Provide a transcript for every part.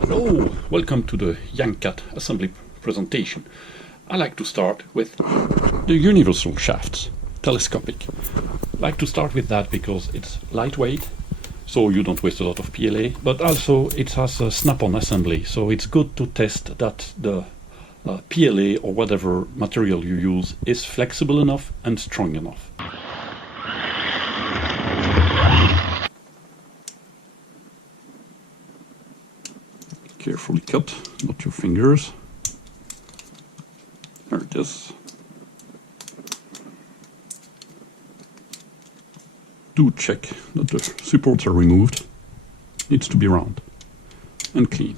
Hello, welcome to the YankiCat assembly presentation. I like to start with the universal shafts, telescopic. I like to start with that because it's lightweight, so you don't waste a lot of PLA, but also it has a snap-on assembly, so it's good to test that the PLA or whatever material you use is flexible enough and strong enough. Carefully cut, not your fingers. There it is. Do check that the supports are removed. Needs to be round and clean.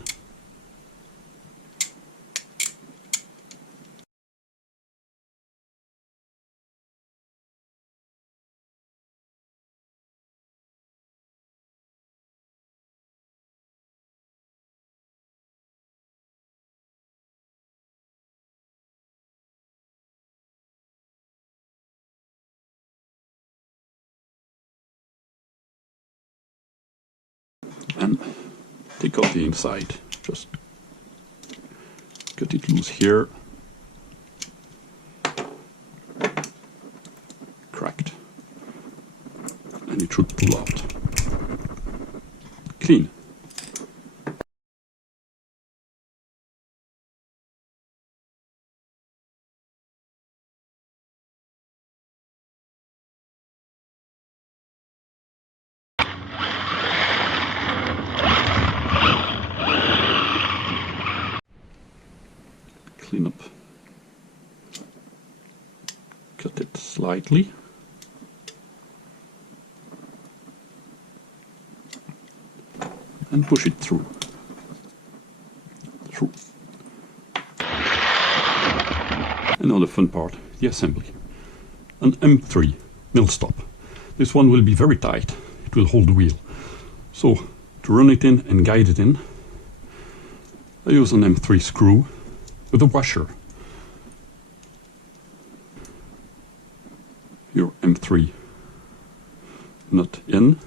And take out the inside, just cut it loose here, cracked, and it should pull out. Clean. Clean up, cut it slightly, and push it through. And now the fun part, the assembly. An M3 nylstop. This one will be very tight, it will hold the wheel. So to run it in and guide it in, I use an M3 screw with a washer. Your M3 nut in,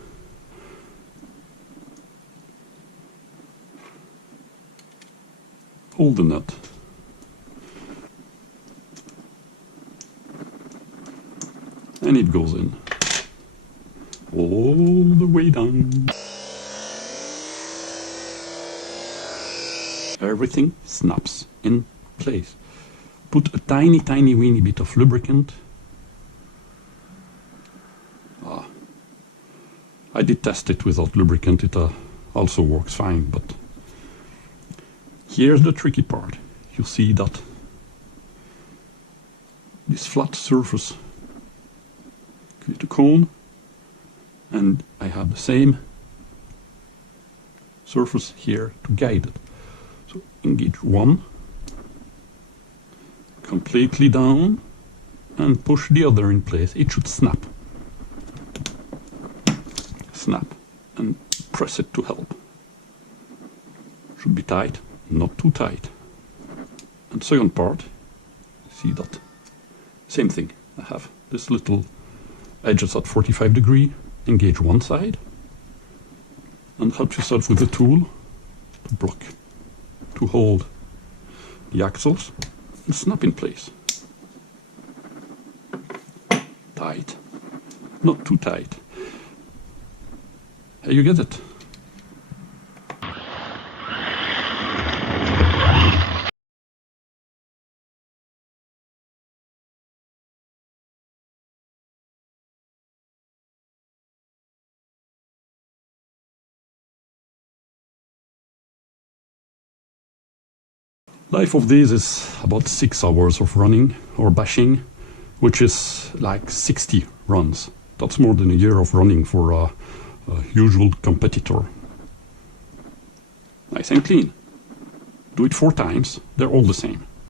hold the nut, and it goes in all the way down. Everything snaps in place. Put a tiny weeny bit of lubricant. I did test it without lubricant, it also works fine, but here's the tricky part. You see that this flat surface creates a cone, and I have the same surface here to guide it. So engage one, completely down, and push the other in place. It should snap. Snap, and press it to help. Should be tight, not too tight. And second part, see that same thing. I have this little edges at 45 degrees. Engage one side, and help yourself with the tool to block, to hold the axles and snap in place. Tight, not too tight. Here you get it. Life of these is about 6 hours of running or bashing, which is like 60 runs. That's more than a year of running for a usual competitor. Nice and clean. Do it 4 times, they're all the same.